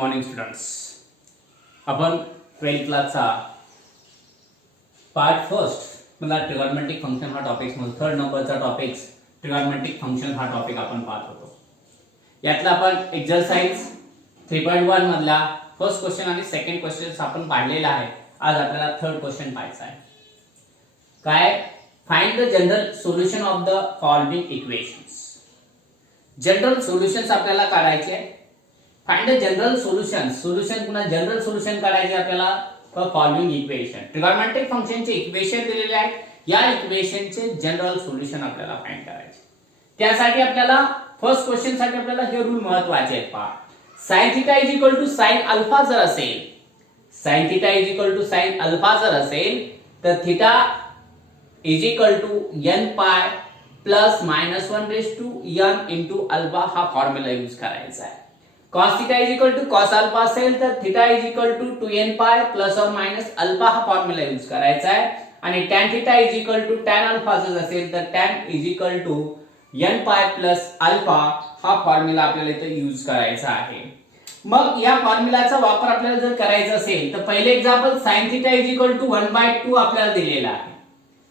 Morning students. आपण 12th क्लासचा part first मला ट्रिगोनोमेट्रिक फंक्शन हा टॉपिक्स मध्ये थर्ड नंबरचा टॉपिक्स ट्रिगोनोमेट्रिक फंक्शन हा टॉपिक आपण पाहत होतो. यातला आपण एक्सरसाइज 3.1 मधला फर्स्ट क्वेश्चन आणि सेकंड क्वेश्चन आपण पाहिलेला आहे. आज आपल्याला थर्ड क्वेश्चन पाहायचा आहे. काय? Find the general solution of the following equations. General solutions आपल्याला काढायचे आहे. फाइंड द जनरल सोल्युशन पुन्हा जनरल सोल्युशन काढायचे आपल्याला फॉर फॉलोइंग इक्वेशन. ट्रिगोनोमेट्रिक फंक्शनचे इक्वेशन दिलेले आहेत. या इक्वेशनचे जनरल सोल्युशन आपल्याला फाइंड करायचे. त्यासाठी आपल्याला फर्स्ट क्वेश्चन साठी आपल्याला हे रूल महत्त्वाचे आहेत. पहा, sin θ sin अल्फा जर असेल, sin θ sin अल्फा जर असेल तर θ n pi plus -1 raise to n into alpha हा फॉर्म्युला यूज करायचा आहे. cos θ cos अल्फा असेल तर θ 2n पाय प्लस और माइनस अल्फा हा फॉर्म्युला यूज करायचा आहे. आणि tan θ tan अल्फा जर असेल तर tan n pi plus alpha हा फॉर्म्युला आपल्याला इथे यूज करायचा आहे. मग या फॉर्म्युलाचा वापर आपल्याला जर करायचा असेल तर पहिले एक्झाम्पल sin θ 1/2 आपल्याला दिलेला आहे.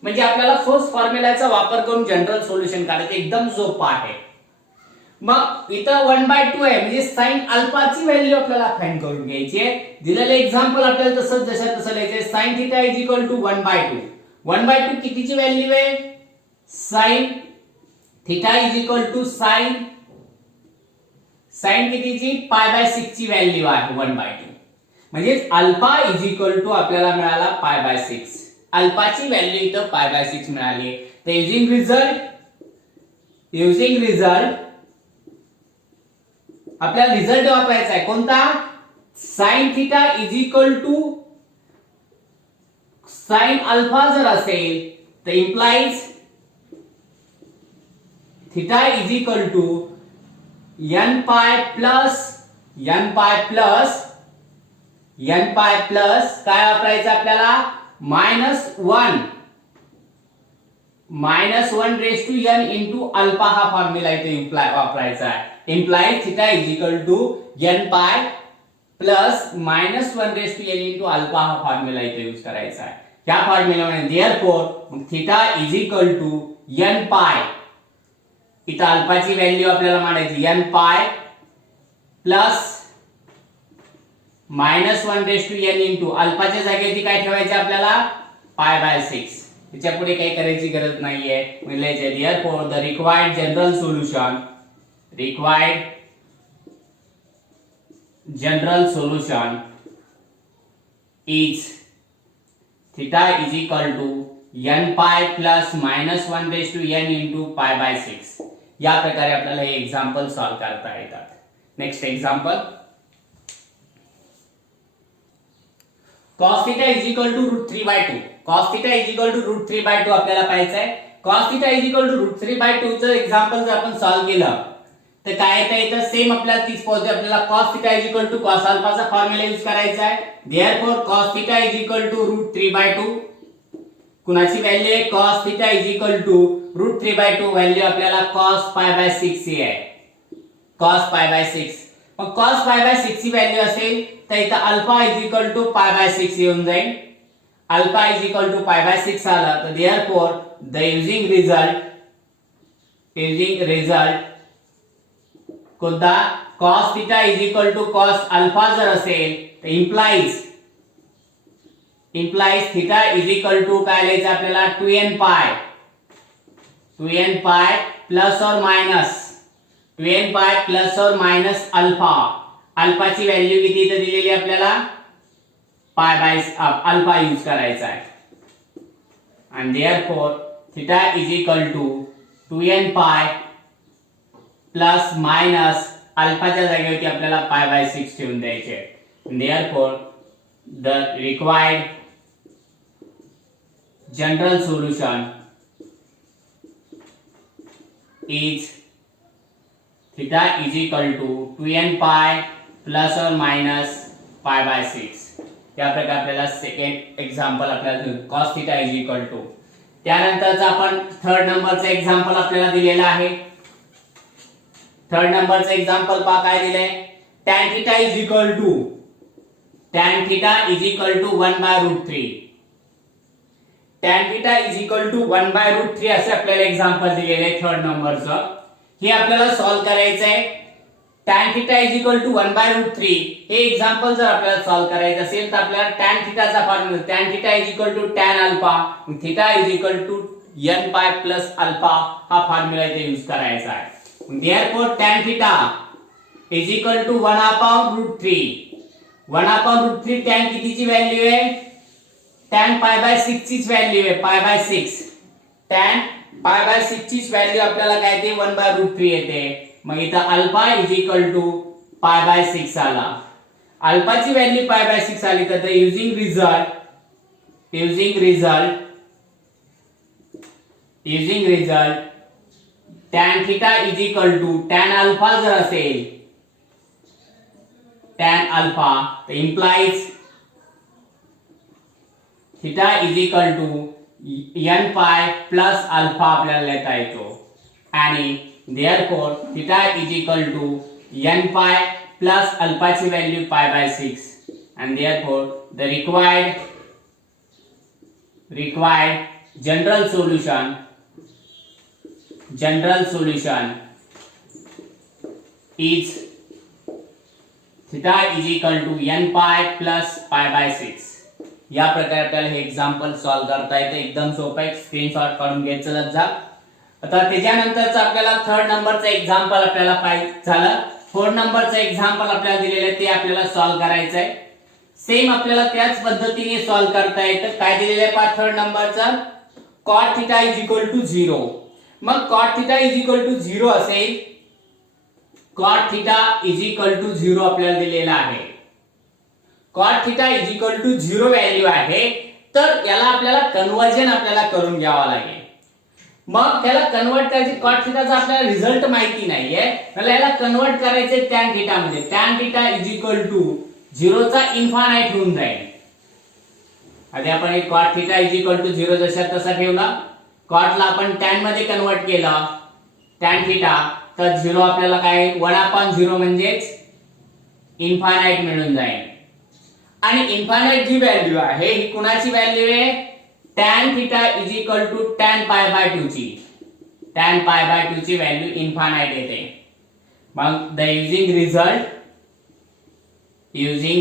म्हणजे आपल्याला फर्स्ट फॉर्म्युलाचा वापर करून जनरल सोल्युशन काढायचं. एकदम सोपं आहे. मग इथं 1/2 आहे म्हणजे sin अल्फाची व्हॅल्यू आपल्याला फाइंड करून घ्यायची आहे. दिलेले एक्झाम्पल आपल्याला तसं लिहायचे. sin θ 1/2. 1/2 कितीची व्हॅल्यू आहे? sin θ sin कितीची? π/6 ची व्हॅल्यू आहे 1/2. म्हणजे अल्फा आपल्याला मिळाला π/6. अल्फाची व्हॅल्यू इथं π/6 मिळाली. तर युजिंग रिझल्ट आपल्याला रिझल्ट वापरायचा आहे. कोणता? sin θ sin अल्फा जर असेल तर इम्प्लाइज θ n पाय प्लस काय वापरायचं आपल्याला? -1 raise to n into alpha हा फॉर्म्युला इथे वापरायचा आहे. Implies θ n pi plus -1 raise to n into alpha हा फॉर्म्युला इथे यूज करायचा आहे. या फॉर्म्युलामध्ये देअरफॉर θ n पाय इथं अल्फाची व्हॅल्यू आपल्याला मांडायची n pi plus -1 raise to n into अल्फाच्या जागेवरती काय ठेवायचे आपल्याला? π/6. त्याच्या पुढे काही करायची गरज नाहीये. म्हणजे therefore the required general solution is θ n pi plus -1 raise to n into π/6. या प्रकारे आपल्याला हे एक्झाम्पल सॉल्व करता येतात. Next example, cos θ √3/2. cos θ √3/2 आपल्याला पाहायचं आहे. cos θ √3/2 चं एक्झाम्पल जर आपण सॉल्व केलं तर काय येतं? सेम आपल्याला तीच पॉझिटिव्ह आपल्याला cos θ cos अल्फाचा फॉर्म्युला यूज करायचा आहे. देअरफॉर cos θ √3/2 कुणाची व्हॅल्यू आहे? cos θ √3/2 व्हॅल्यू आपल्याला cos π/6 ही आहे. cos π/6. मग cos π/6 ची व्हॅल्यू असेल तर इथं अल्फा π/6 येऊन जाईल. अल्फा π/6 आला तर देअरफॉर द युजिंग रिझल्ट कोणता? cos θ cos अल्फा जर असेल तर इम्प्लाइज θ काय लिहायचं आपल्याला? 2n पाय प्लस और माइनस अल्फा. अल्फाची व्हॅल्यू किती इथे दिलेली आपल्याला? अल्फा यूज करायचा आहे. आणि therefore θ 2n pi plus minus अल्फाच्या जागेवरती आपल्याला π/6 ठेवून द्यायचे. Therefore the required general solution is θ 2n pi plus और माइनस π/6. या प्रकारे आपल्याला सेकंड एक्झाम्पल आपल्याला cos θ त्यानंतरचा आपण थर्ड नंबरचा एक्झाम्पल आपल्याला दिलेला आहे. थर्ड नंबरचं एक्झाम्पल पहा काय दिलंय. tan theta is equal to 1/√3. tan theta is equal to 1/√3 असे आपल्याला एक्झाम्पल दिलेले आहे थर्ड नंबरचं. हे आपल्याला सॉल्व्ह करायचं आहे. tan theta is equal to 1/√3 हे एक्झाम्पल जर आपल्याला सॉल्व्ह करायचं असेल तर आपल्याला tan theta चा formula tan theta is equal to tan alpha theta is equal to n pi plus alpha हा फॉर्म्युला इथे यूज करायचा आहे. Therefore tan theta is equal to 1/√3. 1/√3 tan कितीची व्हॅल्यू आहे? tan pi/6 चीच व्हॅल्यू आहे, pi/6. tan pi/6 चीच value आपल्याला काय ते 1/√3 येते. मग इथं alpha is equal to pi/6 आला. अल्फाची व्हॅल्यू pi/6 आली तर using result tan theta is equal to tan alpha जर असेल tan अल्फा तर implies theta is equal to n pi plus alpha आपल्याला लेता येतो आणि therefore theta is equal to n pi plus alpha ची value pi/6 and therefore the required general solution is theta is equal to n pi plus pi/6. या प्रकारे आपल्याला हे example solve करता येते. एकदम सोपं आहे, स्क्रीनशॉट काढून घ्यायचं जा. आता त्याच्यानंतरचं आपल्याला थर्ड नंबरचं एक्झाम्पल आपल्याला पाहिजे झालं. फोर्थ नंबरचं एक्झाम्पल आपल्याला दिलेलं आहे ते आपल्याला सॉल्व्ह करायचं आहे. सेम आपल्याला त्याच पद्धतीने सॉल्व्ह करता येतं. काय दिलेलं आहे पहा थर्ड नंबरचं? cot theta is equal to 0. मग cot theta is equal to 0 असेल, cot theta is equal to 0 आपल्याला दिलेला आहे. cot theta is equal to 0 value आहे, तर याला आपल्याला कन्वर्जन आपल्याला करून घ्यावा लागेल. मग त्याला कन्वर्ट करायचे, cot theta चा आपल्याला रिझल्ट माहिती नाहीये, मला याला कन्वर्ट करायचे tan theta मध्ये. tan theta is equal to 0 चा इन्फानाइट होऊन जाईल. आधी आपण एक cot theta is equal to 0 जसा तसा ठेवला, cot ला आपण tan मध्ये कन्वर्ट केला tan theta, तर 0 आपल्याला काय 1/0 म्हणजेच इन्फानाइट मिळून जाईल. आणि इन्फानाइट जी व्हॅल्यू आहे ही कुणाची व्हॅल्यू आहे? tan theta is equal to tan pi/2 ची. tan pi/2 ची व्हॅल्यू इन्फानाइट येते. मग द युजिंग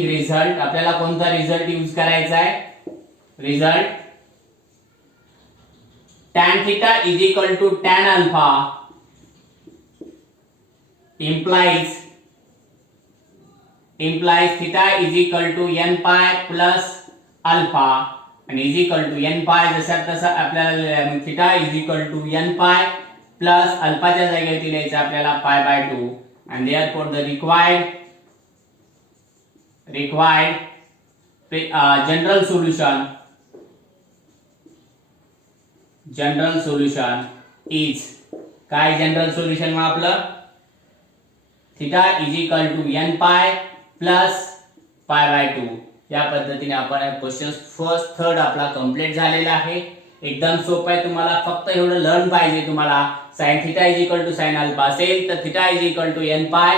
रिझल्ट आपल्याला कोणता रिझल्ट यूज करायचा आहे? Result tan theta is equal to tan alpha implies theta is equal to n pi plus alpha आणि is equal to n pi जसा तसा आपल्याला theta is equal to n pi plus अल्फाच्या जागेवरती लिहायचं आपल्याला pi/2 and therefore the required general solution is काय general solution मग आपलं theta is equal to n pi plus pi/2. या पद्धतीने आपण क्वेश्चन फर्स्ट थर्ड आपला कंप्लीट झालेला आहे. एकदम सोपं आहे, तुम्हाला फक्त एवढं लर्न पाहिजे. तुम्हाला sin theta is equal to sin alpha असेल तर theta is equal to n pi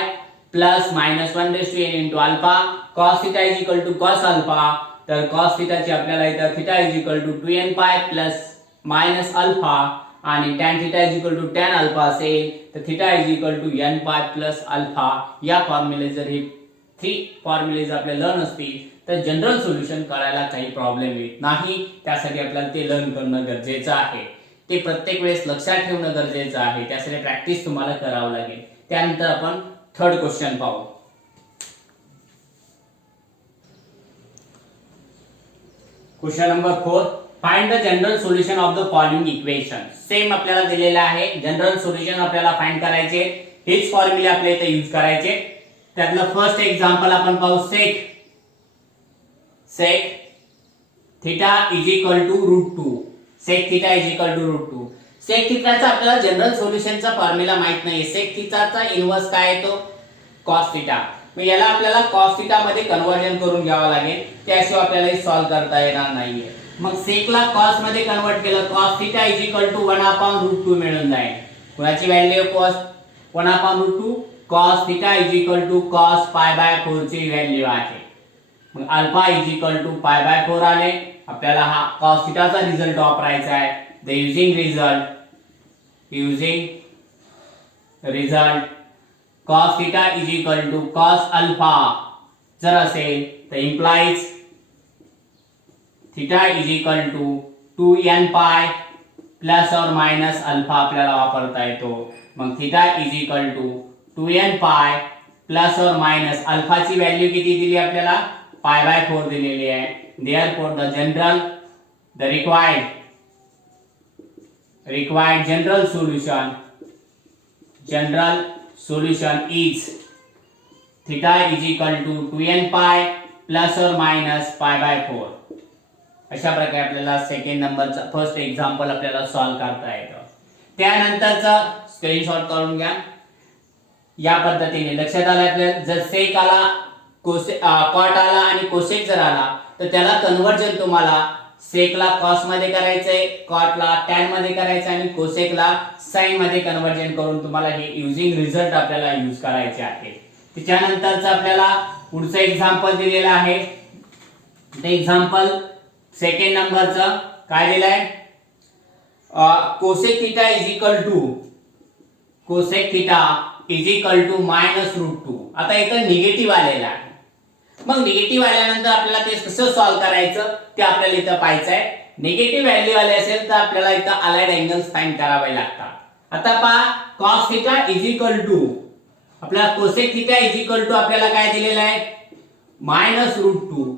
plus -1/n into alpha. cos theta is equal to cos alpha, तर cos थीटाची आपल्याला इथं theta is equal to 2n pi plus minus alpha आणि tan theta is equal to tan alpha असेल तर theta is equal to n pi plus alpha. या फॉर्म्युले जर हे 3 फॉर्म्युलेज आपल्याला लर्न असतील तर जनरल सोल्युशन करायला काही प्रॉब्लेम येत नाही. त्यासाठी आपल्याला ते लर्न करणं गरजेचं आहे. ते प्रत्येक वेळेस लक्षात ठेवणं गरजेचं आहे. त्यासाठी प्रॅक्टिस तुम्हाला करावं लागेल. त्यानंतर आपण थर्ड क्वेश्चन पाहू. Question number 4, find the general solution of the following equation. Same आपल्याला दिलेला आहे. जनरल सोल्युशन आपल्याला फाइंड करायचे, हेच फॉर्म्युले आपल्या इथे यूज करायचे. त्यातलं फर्स्ट एक्झाम्पल आपण पाहू. sec theta is equal to √2. sec theta is equal to √2. sec theta चा आपल्याला जनरल सोल्युशनचा फॉर्म्युला माहित नाहीये. sec theta चा इन्व्हर्स काय येतो? cos theta. मग याला आपल्याला cos theta मध्ये कन्वर्जन करून घ्यावं लागेल, त्याशिवाय आपल्याला हे सॉल्व्ह करता येणार नाहीये. मग sec ला cos मध्ये कन्वर्ट केलं, cos theta is equal to 1/√2 मिळून जाईल. कुणाची value cos 1/√2? cos theta is equal to cos pi by 4 ची व्हॅल्यू आहे. मग alpha is equal to pi by 4 आले. आपल्याला हा cos थिटाचा रिझल्ट वापरायचा आहे. The using result cos theta is equal to cos alpha जर असेल तर implies theta is equal to 2n pi plus or minus alpha आपल्याला वापरता येतो. मग theta is equal to 2n pi plus or minus अल्फाची value किती दिली आपल्याला पाय बाय 4 दिलेली आहे. Therefore the required general solution is theta is equal to 2n pi plus or minus pi by 4. अशा प्रकारे आपल्याला सेकंड नंबरचा फर्स्ट एक्झाम्पल आपल्याला सॉल्व करता येतं. त्यानंतरचा स्क्रीनशॉट काढून घ्या. या पद्धतीने लक्षात आलं आपल्याला जर सेक आला कॉट आला आणि कोसेक जर आला तर त्याला कन्वर्जन तुम्हाला सेकला कॉस मध्ये करायचंय, कॉटला टॅन मध्ये करायचं आणि कोसेकला साइन मध्ये कन्वर्जन करून तुम्हाला हे युजिंग रिझल्ट आपल्याला यूज करायचे आहे. त्याच्यानंतरचं आपल्याला पुढचं एक्झाम्पल दिलेलं आहे. ते एक्झाम्पल सेकंड नंबरचं काय दिलंय cosec theta is equal to minus root 2. आता इथं निगेटिव्ह आलेला आहे. मग निगेटिव्ह आल्यानंतर आपल्याला ते कसं सॉल्व्ह करायचं ते आपल्याला इथं पाहायचं आहे. निगेटिव्ह व्हॅल्यू आले असेल तर आपल्याला इथं अलाइड अँगल्स फाइंड करावे लागतात. आता पहा cos theta is equal to आपल्याला cosec theta is equal to आपल्याला काय दिलेलं आहे मायनस रूट 2.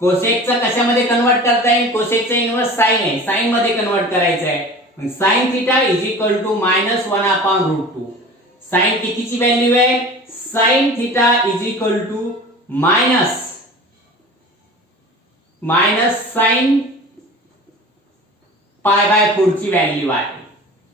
कोसेकचा कशामध्ये कन्वर्ट करता येईल कोसेकचा इन्व्हर्स साइन आहे, साइन मध्ये कन्वर्ट करायचं आहे. मग sin theta is equal to minus 1 upon root 2. Sine कितीची व्हॅल्यू आहे sin theta is equal to minus sine pi by 4 ची व्हॅल्यू आहे.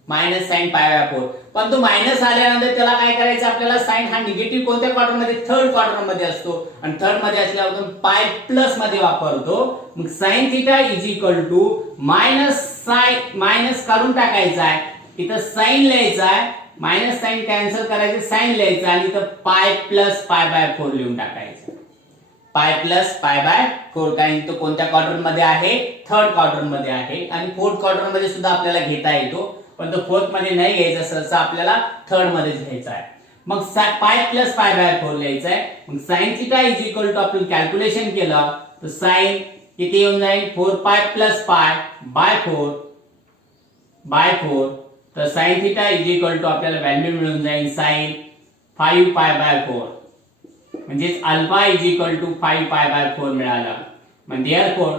Minus sine pi by 4. पण तो मायनस आल्यानंतर त्याला काय करायचं आपल्याला साइन हा निगेटिव्ह कोणत्या क्वाड्रंट मध्ये थर्ड क्वाड्रंट मध्ये असतो आणि थर्ड मध्ये असल्यावर आपण पाय प्लस मध्ये वापरतो. मग sin theta is equal to minus काढून टाकायचा आहे. इथं साइन लिहायचा आहे, मायनस साइन कॅन्सल करायचे, साइन लिहायचं आणि इथं पाय प्लस पाय बाय 4 लिहून टाकायचं. पाय प्लस पाय बाय 4 कारण तो कोणत्या क्वाड्रंट मध्ये आहे थर्ड क्वाड्रंट मध्ये आहे आणि फोर्थ क्वाड्रंट मध्ये सुद्धा आपल्याला घेता येतो. पण तो फोर्थ मध्ये नाही घ्यायचा सहसा आपल्याला थर्ड मध्ये घ्यायचा आहे. मग पाय प्लस पाय बाय 4 लिहायचा आहे. मग sin theta is equal to आपण कॅल्क्युलेशन केलं तर sin किती येऊन जाईल 4 पाय प्लस पाय बाय 4 तर sin theta is equal to आपल्याला व्हॅल्यू मिळून जाईल sin 5 पाय बाय 4 म्हणजे alpha is equal to 5 pi by 4 मिळाला. म्हणजे देयरफॉर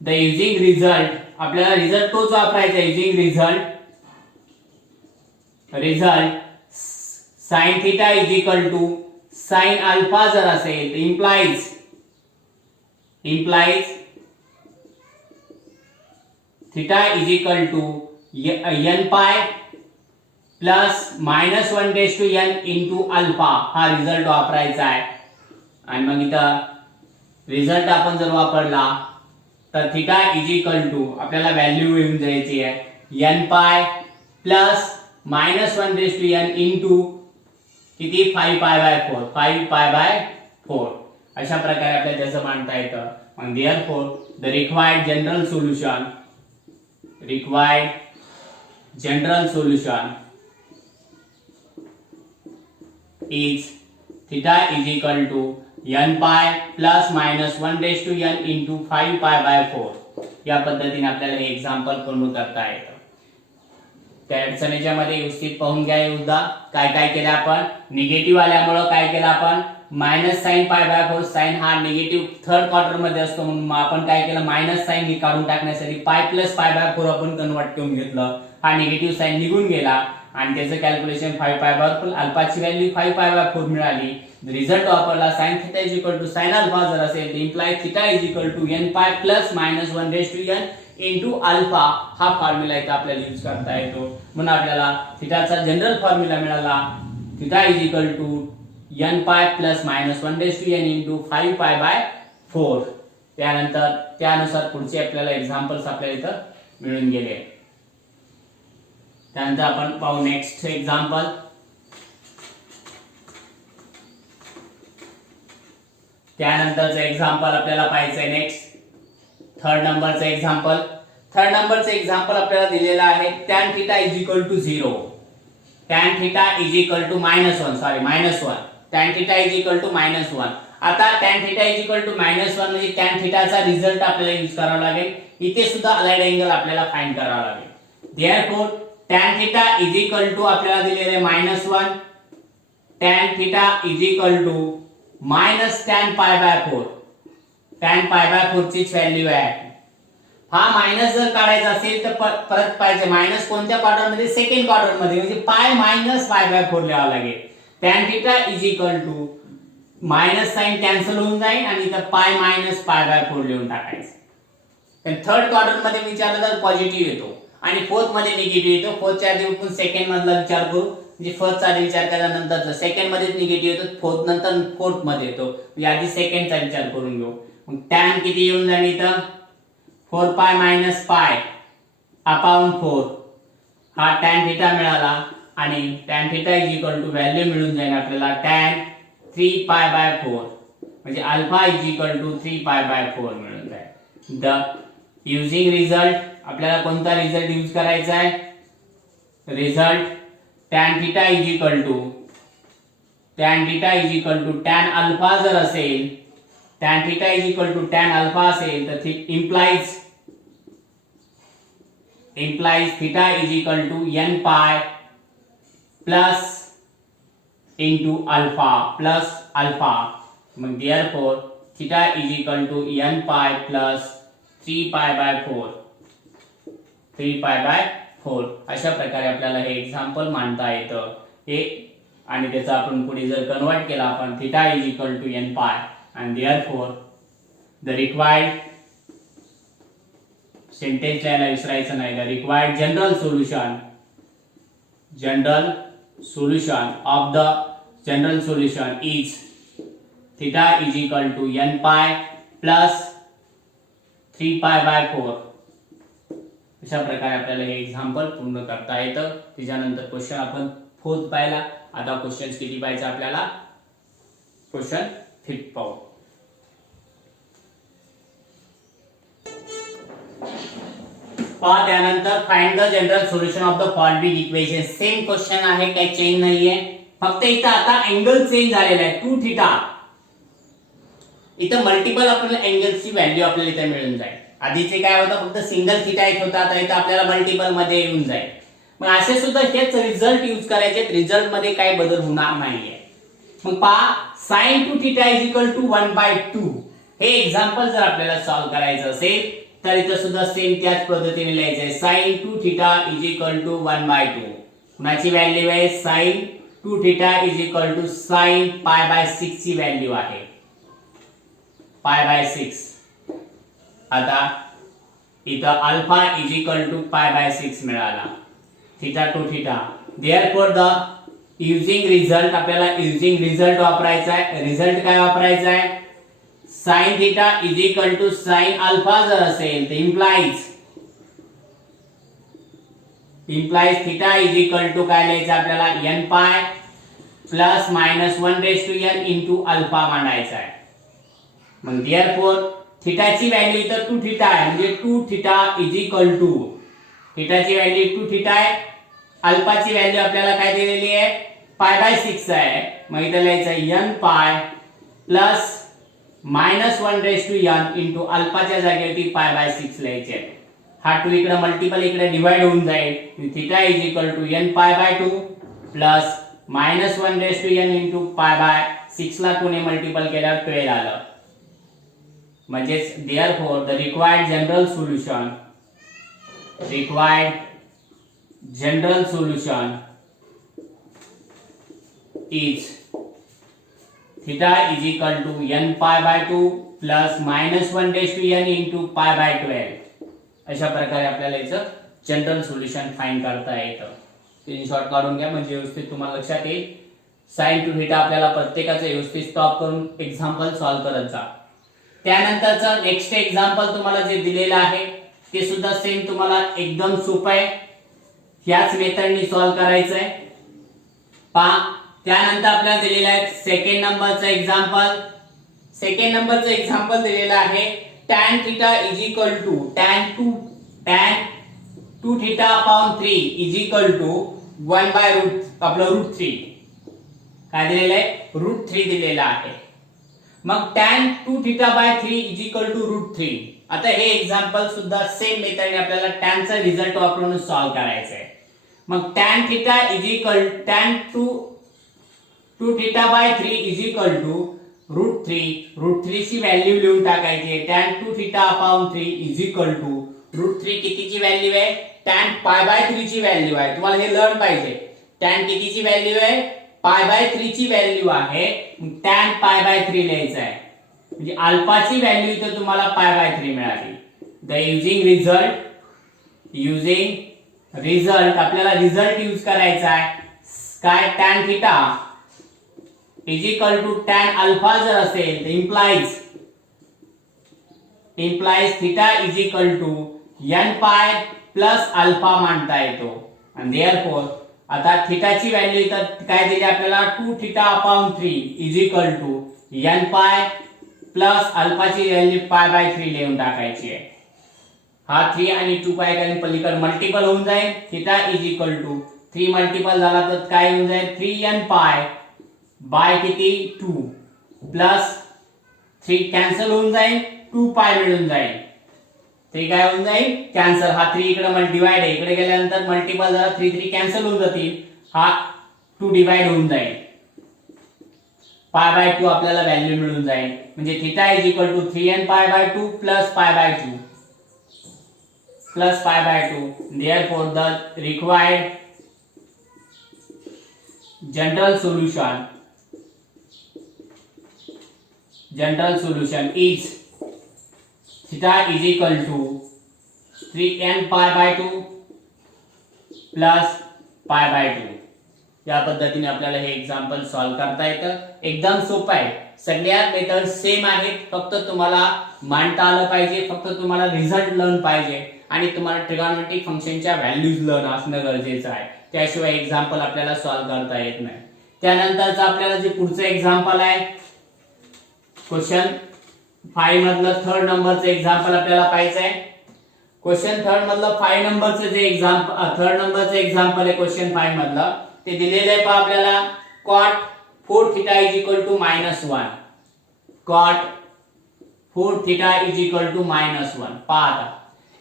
द युजिंग रिझल्ट आपल्याला रिझल्ट तोच वापरायचा using result sin theta is equal to sin alpha जर असेल तर implies theta is equal to n pi plus minus 1 raise to n into alpha हा result वापरायचा आहे. आणि मग इथं रिझल्ट आपण जर वापरला तर थिटा इज इक्वल टू आपल्याला व्हॅल्यू येऊन जायची आहे n pi plus minus 1 raise to n into किती 5 पाय बाय 4 अशा प्रकारे आपल्याला त्याचं मांडता येतं. मग therefore the required general solution is theta is equal to n pi plus minus 1 raised to n into 5 pi by 4. या पद्धतीने आपल्याला हे एक्झाम्पल पूर्ण करता येतं. त्या अडचणीच्या मध्ये व्यवस्थित पाहून घ्या. एकदा काय काय केलं आपण निगेटिव्ह आल्यामुळे काय केलं आपण minus sine pi by 4 sine हा निगेटिव्ह थर्ड क्वार्टर मध्ये असतो म्हणून आपण काय केलं मायनस साइन हे काढून टाकण्यासाठी पाय प्लस पाय बाय 4 आपण कन्वर्ट करून घेतलं. हा निगेटिव्ह साइन निघून गेला आणि त्याचं calculation 5 pi by 4 अल्फाची value 5 pi by 4 मिळाली. रिझल्ट वापरला sin theta is equal to sin alpha जर असेल तर implied theta is equal to n pi plus minus 1 raise to n into alpha हा फॉर्म्युला इथं आपल्याला यूज करता येतो. म्हणून आपल्याला थिटाचा जनरल फॉर्म्युला मिळाला theta is equal to n pi plus minus 1 raise to n into 5 pi by 4. त्यानंतर त्यानुसार पुढचे आपल्याला एक्झाम्पल्स आपल्याला इथं मिळून गेले. त्यानंतर आपण पाहू नेक्स्ट एक्झाम्पल. त्यानंतरचं एक्झाम्पल आपल्याला पाहायचंय नेक्स्ट थर्ड नंबरचं एक्झाम्पल आपल्याला दिलेलं आहे tan θ is equal to 0 tan θ is equal to -1 tan θ is equal to -1 आता tan θ इज इक्वल टू -1 म्हणजे tan θ चा रिझल्ट आपल्याला यूज करावा लागेल इथे सुद्धा अलाइड अँगल आपल्याला फाइंड करावा लागेल therefore tan θ is equal to आपल्याला दिलेले -1 tan θ is equal to tan π/4 tan π/4 ची व्हॅल्यू आहे हा मायनस जर काढायचा असेल तर परत पाहिजे मायनस कोणत्या क्वाड्रंट मध्ये सेकंड क्वाड्रंट मध्ये म्हणजे पाय मायनस π/4 लिहावं लागेल tan θ is equal to minus sine cancel होऊन जाईल आणि इथं पाय मायनस π/4 लिहून टाकायचं थर्ड क्वाड्रंट मध्ये विचारलं तर पॉझिटिव्ह येतो आणि फोर्थ मध्ये निगेटिव्ह येतो फोर्थच्या आधी आपण सेकंड मधला विचार करू म्हणजे फर्स्ट चा विचार केल्यानंतर सेकंड मध्ये निगेटिव्ह येतो फोर्थ नंतर फोर्थ मध्ये येतो म्हणजे आधी सेकंड चा विचार करून घेऊ मग tan किती येऊन जाईल इथं 4π - π अपॉन 4 हा tan θ मिळाला आणि tan θ is equal to value मिळून जाईल आपल्याला tan 3π/4 म्हणजे अल्फा इज इक्वल टू 3π/4 मिळून जाईल द युजिंग रिझल्ट आपल्याला कोणता रिझल्ट यूज करायचा आहे result tan θ is equal to tan alpha जर असेल tan θ is equal to tan alpha असेल तर implies θ is equal to n pi plus into alpha मग therefore θ is equal to n pi plus 3π/4 अशा प्रकारे आपल्याला हे एक्झाम्पल मांडता येतं हे आणि त्याचा आपण पुढे जर कन्वर्ट केला आपण θ इज इक्वल टू n पाय and therefore the required sentence लिहायला विसरायचं नाही the required general solution is theta is equal to n pi plus 3π/4 अशा प्रकारे आपल्याला हे एक्झाम्पल पूर्ण करता येतं त्याच्यानंतर क्वेश्चन आपण फोर्थ पाहिला आता क्वेश्चन किती पाहायचं आपल्याला क्वेश्चन फिफ्थ पाहू त्यानंतर find the general solution of the following equation same question आहे काही चेंज नाहीये फक्त इथं आता अँगल चेंज झालेला आहे 2θ इथं मल्टिपल आपल्याला अँगल्सची व्हॅल्यू आपल्याला इथे मिळून जाईल आधीचे काय होतं फक्त सिंगल θ येत होता आता इथं आपल्याला मल्टिपल मध्ये येऊन जाईल मग असे सुद्धा हेच रिझल्ट यूज करायचे रिझल्ट मध्ये काही बदल होणार नाहीये मग पहा sin 2θ इज इक्वल टू 1/2 हे एक्झाम्पल जर आपल्याला सॉल्व्ह करायचं असेल तर इथं सुद्धा सेम त्याच पद्धतीने लिहायचं आहे sin 2θ इज इक्वल टू 1/2 कुणाची व्हॅल्यू आहे sin 2θ is equal to sin π/6 ची व्हॅल्यू आहे π/6 आता इथं अल्फा इज इक्वल टू π/6 मिळाला θ to θ therefore the using result आपल्याला युजिंग रिझल्ट वापरायचा आहे रिझल्ट काय वापरायचा आहे sin θ is equal to sin alpha जर असेल तर इम्प्लाइज θ इज इक्वल टू काय लिहायचं आपल्याला n pi plus -1/n into alpha मांडायचा आहे मग देअरफॉर थीटाची व्हॅल्यू इथं 2θ आहे म्हणजे 2θ इज इक्वल टू थीटाची व्हॅल्यू 2θ आहे अल्फाची व्हॅल्यू आपल्याला काय दिलेली आहे π/6 आहे मग इथं लिहायचं n pi plus -1/n into अल्फाच्या जागेवरती π/6 लिहायचे आहे हा 2 इकडे मल्टिपल इकडे डिवाइड होऊन जाईल θ is equal to n π/2 plus -1/n into π/6 ला 2 ने मल्टिपल केल्यावर 12 आलं म्हणजेच therefore the required general solution is theta is equal to n pi/2 plus -1/n into pi/12 अशा प्रकारे आपल्याला याचं जनरल सोल्युशन फाइंड करता येतं स्क्रीनशॉट काढून घ्या म्हणजे व्यवस्थित तुम्हाला लक्षात येईल sin 2θ आपल्याला प्रत्येकाचं व्यवस्थित स्टॉप करून एक्झाम्पल सॉल्व्ह करत जा त्यानंतरचं नेक्स्ट एक्झाम्पल तुम्हाला जे दिलेलं आहे ते सुद्धा सेम तुम्हाला एकदम सोपं आहे ह्याच मेथडनी सॉल्व्ह करायचं आहे पहा त्यानंतर आपल्याला दिलेलं आहे सेकंड नंबरचं एक्झाम्पल सेकंड नंबरचं एक्झाम्पल दिलेलं आहे tan theta is equal to tan 2 theta upon 3 is equal to 1 by root 3. काय दिलेलं आहे? रूट 3 दिलेलं आहे. मग tan 2 theta by 3 is equal to root 3. आता हे एक्झाम्पल सुद्धा सेम मेथडने आपल्याला tan चा रिझल्ट वापरून सॉल्व्ह करायचं आहे. मग tan theta is equal tan 2 theta by 3 is equal to root 3 ची व्हॅल्यू लिहून टाकायची आहे. tan 2 theta upon 3 is equal to root 3 कितीची व्हॅल्यू आहे? tan पाय बाय 3 ची व्हॅल्यू आहे. तुम्हाला हे लर्न पाहिजे. tan कितीची व्हॅल्यू आहे? पाय बाय 3 ची व्हॅल्यू आहे. tan पाय बाय 3 लिहायचं आहे. म्हणजे अल्फाची व्हॅल्यू इथे तुम्हाला पाय बाय 3 मिळाली. द युजिंग रिझल्ट आपल्याला रिझल्ट यूज करायचा आहे. काय? tan theta is equal to tan alpha जर असेल तर implies theta is equal to n pi plus alpha मांडता येतो. आणि देअरफॉर आता थीटाची व्हॅल्यू इथं काय दिली आपल्याला? 2 theta upon 3 is equal to n pi plus अल्फाची व्हॅल्यू पाय बाय 3 लिहून टाकायची आहे. हा 3 आणि 2 पाय कारण पलीकडे मल्टिपल होऊन जाईल. Theta is equal to 3 multiple झाला तर काय होऊन जाईल? 3n पाय बाय किती? 2 प्लस 3 कॅन्सल होऊन जाईल. 2 पाय मिळून जाईल. ते काय होऊन जाईल? कॅन्सल. हा 3 इकडे डिवाइड आहे. इकडे गेल्यानंतर मल्टिपल झाला 3 कॅन्सल होऊन जातील. हा 2 डिवाइड होऊन जाईल. पाय बाय 2 आपल्याला व्हॅल्यू मिळून जाईल. म्हणजे theta is equal to 3n pi by 2 plus pi by 2 plus pi by 2. Therefore the required general solution is theta is equal to 3n pi by 2 plus pi by 2. या पद्धतीने आपल्याला हे example solve करता येतं. एकदम सोपं आहे. सगळ्या मेथड सेम आहेत. फक्त तुम्हाला मांडता आलं पाहिजे. फक्त तुम्हाला रिझल्ट लर्न पाहिजे आणि तुम्हाला ट्रिगोनोमेट्रिक फंक्शनच्या व्हॅल्यूज लर्न असणं गरजेचं आहे. त्याशिवाय एक्झाम्पल आपल्याला सॉल्व्ह करता येत नाही. त्यानंतरचं आपल्याला जे पुढचं एक्झाम्पल आहे क्वेश्चन 5 मधलं थर्ड नंबरचं एक्झाम्पल आपल्याला पाहायचं आहे. क्वेश्चन थर्ड मधलं 5 नंबरचं जे थर्ड नंबरचं एक्झाम्पल आहे क्वेश्चन 5 मधलं ते दिलेलं आहे. पहा आपल्याला cot 4 theta is equal to -1. cot 4 theta is equal to -1. पहा आता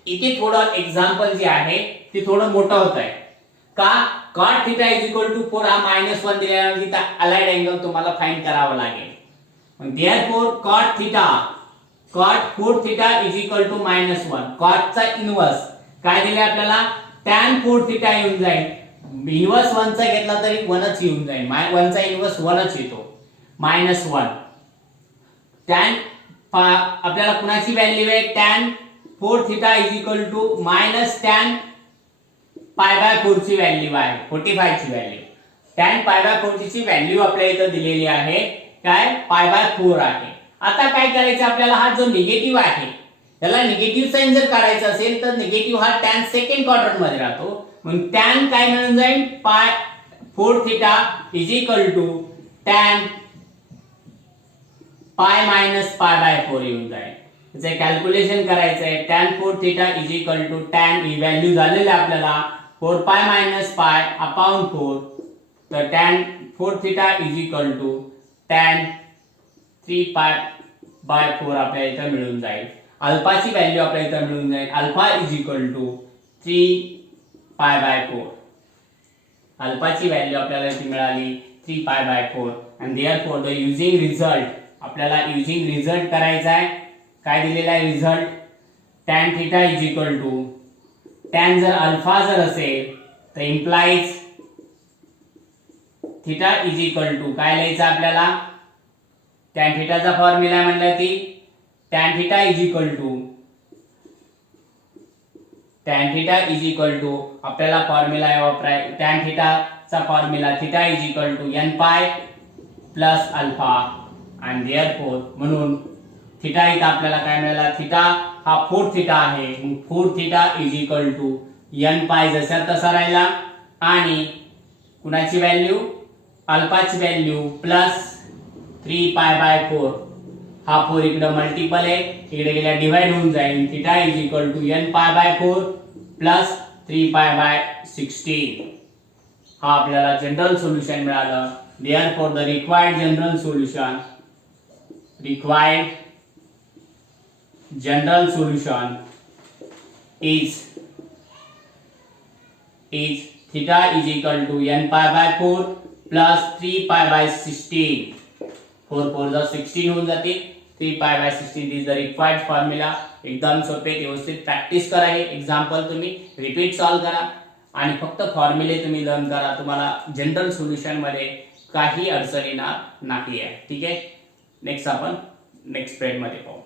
इथे थोडं एक्झाम्पल जे आहे ते थोडं मोठं होत आहे. का? cot theta is equal to 4 हा -1 दिल्यानंतर इथं अलाइड अँगल तुम्हाला फाइंड करावा लागेल. मग therefore cot 4 theta is equal to -1. cot चा इनवर्स काय दिले आपल्याला? tan 4 थीटा येऊन जाईल. इनवर्स 1 चा घेतला तरी 1च येऊन जाईल. 1 चा इनवर्स 1च येतो. -1 tan आपल्याला कुणाची व्हॅल्यू आहे? tan 4 theta is equal to tan pi by 4 ची व्हॅल्यू आहे. 45 ची व्हॅल्यू. tan पाय बाय 4 ची व्हॅल्यू आपल्याला इथं दिलेली आहे. काय? पाय बाय 4 आहे. आता काय करायचं आपल्याला? हा जो निगेटिव्ह आहे त्याला निगेटिव्ह साइन जर काढायचा असेल तर निगेटिव्ह हा tan सेकंड क्वाड्रंट मध्ये राहतो. मग tan काय मिळून जाईल? Pi 4 theta is equal to tan pi minus pi by 4 येऊन जाईल. त्याचे कॅल्क्युलेशन करायचं आहे. tan 4 theta is equal to tan ही व्हॅल्यू झालेली आपल्याला 4 पाय मायनस पाय अपॉन 4. तर tan 4 theta is equal to tan 3 pi by 4 आपल्याला इथं मिळून जाईल. अल्फाची व्हॅल्यू आपल्याला इथं मिळून जाईल. Alpha is equal to 3 pi by 4. अल्फाची value आपल्याला इथे मिळाली 3 पाय बाय 4. आणि देअरफॉर द युजिंग रिझल्ट आपल्याला युजिंग रिझल्ट करायचा आहे. काय दिलेला आहे result? tan theta is equal to tan जर अल्फा जर असेल तर implies theta is equal to काय लिहायचं आपल्याला? tan थीटाचा फॉर्म्युला म्हणला ती tan theta is equal to आपल्याला फॉर्म्युला वापराय. tan थीटाचा formula theta is equal to n pi plus alpha. आणि देअरफॉर म्हणून थीटा इथं आपल्याला काय मिळाला? थीटा हा 4 थीटा आहे. मग 4 theta is equal to n pi जसा तसा राहिला आणि कुणाची value? अल्फाची value plus 3 pi by 4 हा 4 इकडे मल्टिपल आहे, इकडे गेल्या डिवाइड होऊन जाईल. Theta is equal to n pi by 4 plus 3 pi by 16. हा आपल्याला जनरल सोल्युशन मिळालं. Therefore the required general solution is theta is equal to n pi by 4 plus 3 pi by 16. 4 4 जा 16 होऊन जाते. 3 pi by 16 is the required formula. एकदम सोपे, व्यवस्थित practice करा. हे एक्झाम्पल तुम्ही रिपीट सॉल्व करा आणि फक्त फॉर्म्युले तुम्ही लर्न करा. तुम्हाला जनरल सोल्युशन मध्ये काही अडचण येणार नाही आहे. ठीक आहे. नेक्स्ट आपण नेक्स्ट स्प्रेड मध्ये पाहू.